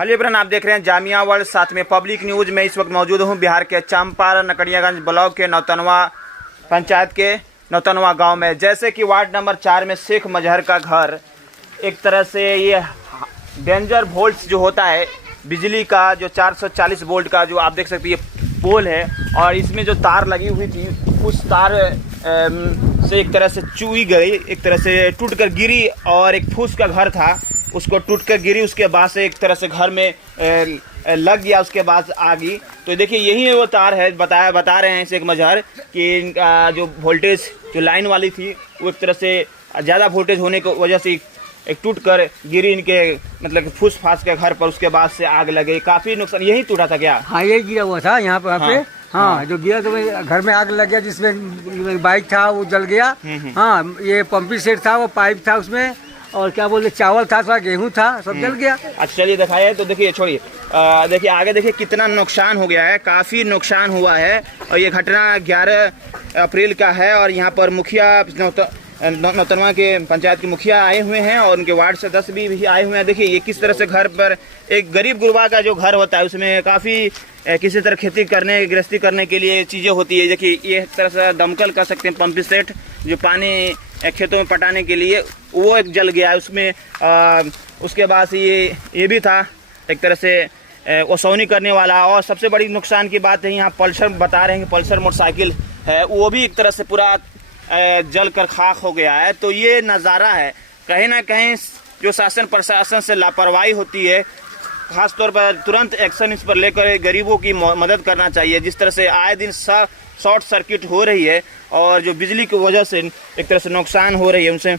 Hello everyone, आप देख रहे हैं जामिया वर्ल्ड, साथ में पब्लिक न्यूज में इस वक्त मौजूद हूं बिहार के चंपारण नकड़ियागंज ब्लॉक के नौतनवा पंचायत के नौतनवा गांव में। जैसे कि वार्ड नंबर 4 में शेख मजहर का घर, एक तरह से ये डेंजर वोल्ट्स जो होता है बिजली का, जो 440 वोल्ट का जो आप देख सकते हैं ये पोल है, और इसमें जो तार लगी हुई थी उस तार से एक तरह से चुई गई, एक तरह से टूट कर गिरी, और एक फूस का घर था उसको टूट कर गिरी, उसके बाद से एक तरह से घर में लग गया, उसके बाद आ गई। तो देखिए यही वो तार है, बता रहे हैं शेख मजहर कि इनका जो वोल्टेज जो लाइन वाली थी वो एक तरह से ज़्यादा वोल्टेज होने की वजह से एक टूट कर गिरी इनके मतलब फूस फास के घर पर, उसके बाद से आग लगे। काफ़ी नुकसान। यही टूटा था क्या? हाँ, यही गिरा हुआ था यहाँ पर। हाँ, हाँ, जो गिरा तो घर में आग लग गया, जिसमें बाइक था वो जल गया। हाँ, ये पंपी सेट था, वो पाइप था उसमें, और क्या बोलते चावल था, थोड़ा गेहूं था, सब जल गया। अच्छा चलिए दिखाइए। तो देखिए छोड़िए, देखिए आगे देखिए कितना नुकसान हो गया है, काफ़ी नुकसान हुआ है। और ये घटना 11 अप्रैल का है, और यहाँ पर मुखिया नौतनवा के पंचायत के मुखिया आए हुए हैं, और उनके वार्ड सदस्य भी आए हुए हैं। देखिए ये किस तरह से घर पर एक गरीब गुरबा का जो घर होता है उसमें काफ़ी किसी तरह खेती करने गृहस्थी करने के लिए चीज़ें होती है। देखिए ये एक तरह से दमकल कर सकते हैं, पंप सेट जो पानी खेतों में पटाने के लिए, वो एक जल गया है उसमें। उसके बाद से ये भी था एक तरह से ओसौनी करने वाला। और सबसे बड़ी नुकसान की बात है, यहाँ पल्सर बता रहे हैं कि पल्सर मोटरसाइकिल है, वो भी एक तरह से पूरा जल कर खाक हो गया है। तो ये नज़ारा है, कहीं ना कहीं जो शासन प्रशासन से लापरवाही होती है, खास तौर पर तुरंत एक्शन इस पर लेकर गरीबों की मदद करना चाहिए। जिस तरह से आए दिन शॉर्ट सर्किट हो रही है और जो बिजली की वजह से एक तरह से नुकसान हो रही है, उनसे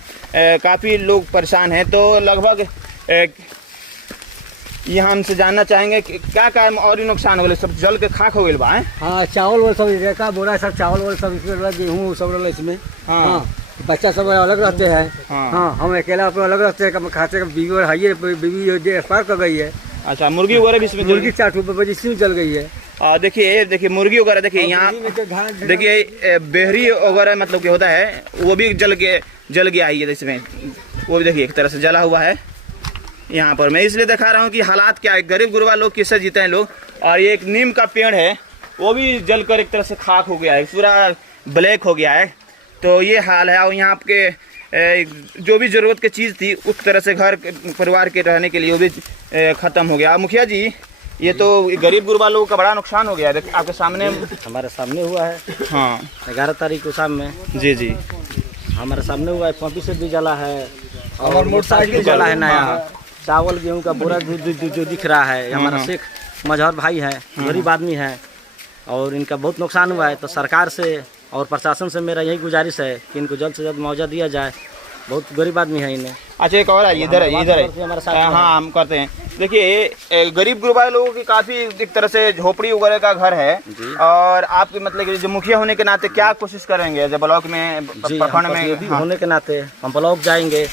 काफ़ी लोग परेशान हैं। तो लगभग यहाँ हमसे जानना चाहेंगे कि क्या क्या और ही नुकसान हो गए, सब जल के खाक हो गए बा? हाँ, चावल वो सब रेखा बोरा सब चावल वाल सब इसमें, गेहूँ सब रहा इसमें। हाँ, बच्चा सब अलग रहते हैं। हाँ, हम अकेला अपना अलग रहते हैं, खाते बीवी और हाइए बीवी एक्सपायर कर गई है। अच्छा, मुर्गी वगैरह भी इसमें? मुर्गी 4 रुपये इसमें जल गई है। देखिए मुर्गी वगैरह, देखिए यहाँ देखिए बेहरी वगैरह मतलब क्या होता है वो भी जल गया है ये इसमें, वो भी देखिए एक तरह से जला हुआ है यहाँ पर। मैं इसलिए दिखा रहा हूँ कि हालात क्या है, गरीब गुरबा लोग किससे जीते हैं लोग। और ये एक नीम का पेड़ है, वो भी जल कर एक तरह से खाक हो गया है, पूरा ब्लैक हो गया है। तो ये हाल है। और यहाँ आपके जो भी ज़रूरत की चीज़ थी उस तरह से घर परिवार के रहने के लिए वो भी ख़त्म हो गया। मुखिया जी, ये तो गरीब गुरबा लोगों का बड़ा नुकसान हो गया है, आपके सामने हमारे सामने हुआ है। हाँ, 11 तारीख को शाम में। जी जी, हमारे सामने हुआ है। पंपी से भी जला है और मोटरसाइकिल जला है नया। चावल गेहूं का बोरा जो दिख रहा है। हमारा शेख मजहर भाई है, गरीब आदमी है, और इनका बहुत नुकसान हुआ है। तो सरकार से और प्रशासन से मेरा यही गुजारिश है कि इनको जल्द से जल्द मुआवजा दिया जाए, बहुत गरीब आदमी है इन्हें। अच्छा, एक और है, इधर है। हाँ, हम करते हैं। देखिए गरीब गुरबा लोगों की काफ़ी एक तरह से झोपड़ी वगैरह का घर है, और आप मतलब जो मुखिया होने के नाते क्या कोशिश करेंगे जब ब्लॉक में, प्रखंड में होने के नाते हम ब्लॉक जाएंगे,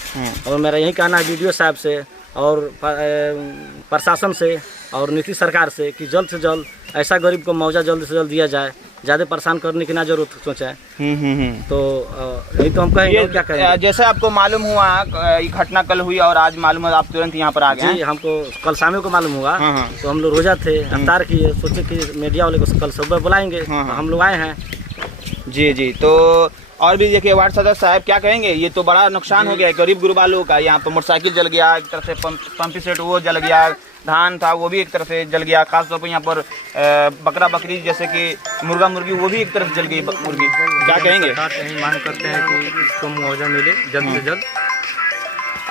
और मेरा यही कहना है वीडियो साहब से और प्रशासन से और नीतीश सरकार से कि जल्द से जल्द ऐसा गरीब को मुआवजा जल्द से जल्द दिया जाए, ज़्यादा परेशान करने की ना जरूरत सोचा है। तो यही तो हम कहेंगे, क्या कहेंगे। जैसे आपको मालूम हुआ ये घटना कल हुई और आज मालूम है, आप तुरंत यहाँ पर आ गए? जी, हमको कल शाम को मालूम हुआ। तो हम लोग रोजा थे, अफ्तार किए, सोचे कि मीडिया वाले को कल सुबह बुलाएंगे। हम लोग आए हैं। जी जी, तो और भी देखिए वार्ड सदस्य साहब क्या कहेंगे? ये तो बड़ा नुकसान हो गया है गरीब गुरबा लोगों का। यहाँ पर मोटरसाइकिल जल गया, एक तरह से पंपी सेट वो जल गया, धान था वो भी एक तरह से जल गया। खासतौर पर यहाँ पर बकरा बकरी जैसे कि मुर्गा मुर्गी वो भी एक तरफ जल गई मुर्गी। क्या कहेंगे? मांग करते हैं कि इसको मुआवजा मिले जल्द से जल्द।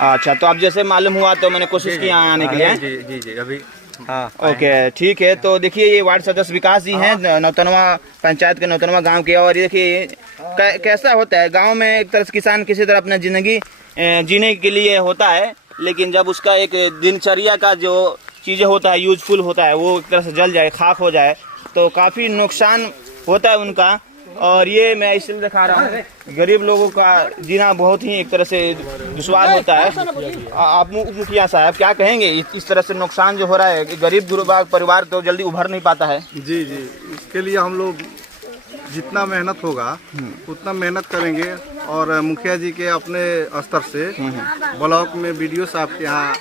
अच्छा, तो अब जैसे मालूम हुआ तो मैंने कोशिश की यहाँ आने के लिए। जी जी, अभी हाँ, ओके, ठीक है। तो देखिए ये वार्ड सदस्य विकास जी हैं, नौतनवा पंचायत के नौतनवा गांव के। और देखिए कैसा होता है गांव में, एक तरह से किसान किसी तरह अपना जिंदगी जीने के लिए होता है, लेकिन जब उसका एक दिनचर्या का जो चीज़ें होता है यूजफुल होता है वो एक तरह से जल जाए, खाक हो जाए, तो काफ़ी नुकसान होता है उनका। और ये मैं इसलिए दिखा रहा हूँ, गरीब लोगों का जीना बहुत ही एक तरह से दुश्वार होता है। आप मुखिया साहब क्या कहेंगे इस तरह से नुकसान जो हो रहा है, गरीब गुरबा परिवार तो जल्दी उभर नहीं पाता है? जी जी, इसके लिए हम लोग जितना मेहनत होगा उतना मेहनत करेंगे, और मुखिया जी के अपने स्तर से ब्लॉक में BDO साहब के यहाँ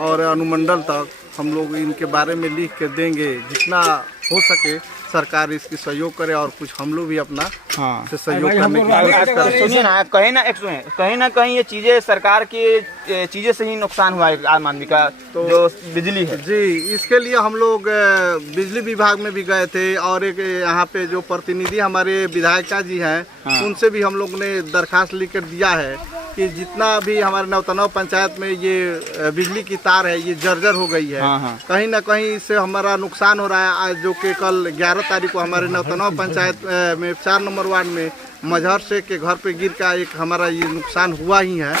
और अनुमंडल तक हम लोग इनके बारे में लिख के देंगे। जितना हो सके सरकार इसकी सहयोग करे और कुछ हम लोग भी अपना हाँ से सहयोग करने की कोशिश करें। सुनिए ना, कहीं ना कहीं ये चीजें सरकार की चीजें से ही नुकसान हुआ है आम आदमी का, तो जो बिजली है। जी, इसके लिए हम लोग बिजली विभाग में भी गए थे और एक यहाँ पे जो प्रतिनिधि हमारे विधायिका जी हैं उनसे भी हम लोग ने दरखास्त लिख कर दिया है कि जितना भी हमारे नौतनवा पंचायत में ये बिजली की तार है ये जर्जर हो गई है। कहीं ना कहीं इससे हमारा नुकसान हो रहा है। आज जो कि कल 11 तारीख को हमारे नौतनवा पंचायत में 4 नंबर वार्ड में मजहर शेख के घर पे गिर का एक हमारा ये नुकसान हुआ ही है।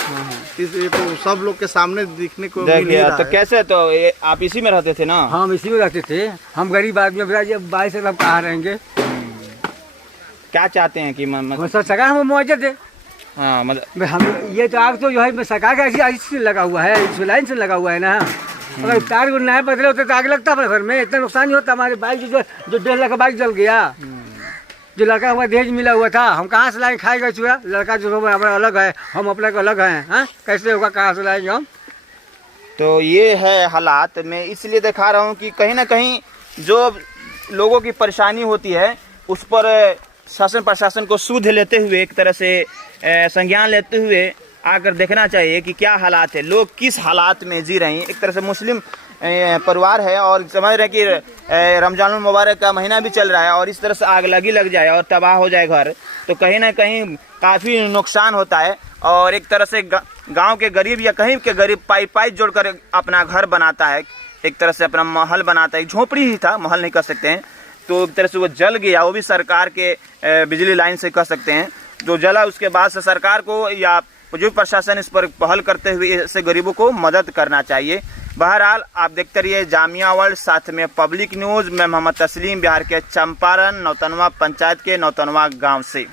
ये तो सब लोग के सामने दिखने को मिल ही रहा तो है। कैसे, तो आप इसी में रहते थे ना? हम इसी में रहते थे। हम गरीब आदमी, बाईस से हम कहाँ रहेंगे। क्या चाहते हैं कि सरकार हमें मुआवजा दे। हाँ मतलब हम ये तो आग तो जो है सरकार का ऐसी लगा हुआ है, इस लाइन से लगा हुआ है ना। अगर तार को नया बदले होते तो आग लगता अपने घर में, इतना नुकसान नहीं होता। हमारे बाइक जो 1.5 लाख का बाइक जल गया, जो लड़का हमारा दहेज मिला हुआ था, हम कहाँ से लाएंगे? खाएगा चूहा लड़का जो हमारा अलग है, हम अपने को अलग हैं। हाँ, कैसे होगा, कहाँ से लाएंगे हम? तो ये है हालात। मैं इसलिए दिखा रहा हूँ कि कहीं ना कहीं जो लोगों की परेशानी होती है उस पर शासन प्रशासन को सुध लेते हुए, एक तरह से संज्ञान लेते हुए आकर देखना चाहिए कि क्या हालात है, लोग किस हालात में जी रहे हैं। एक तरह से मुस्लिम परिवार है और समझ रहे हैं कि रमजान मुबारक का महीना भी चल रहा है और इस तरह से आग लग जाए और तबाह हो जाए घर, तो कहीं ना कहीं काफ़ी नुकसान होता है। और एक तरह से गांव के गरीब या कहीं के गरीब पाइप जोड़कर अपना घर बनाता है, एक तरह से अपना महल बनाता है। झोपड़ी ही था, महल नहीं कर सकते हैं। तो एक तरह से वो जल गया, वो भी सरकार के बिजली लाइन से कर सकते हैं। जो जला उसके बाद से सरकार को या जो प्रशासन इस पर पहल करते हुए ऐसे गरीबों को मदद करना चाहिए। बहरहाल आप देखते रहिए जामिया वर्ल्ड, साथ में पब्लिक न्यूज़। मैं मोहम्मद तस्लीम, बिहार के चंपारण नौतनवा पंचायत के नौतनवा गांव से।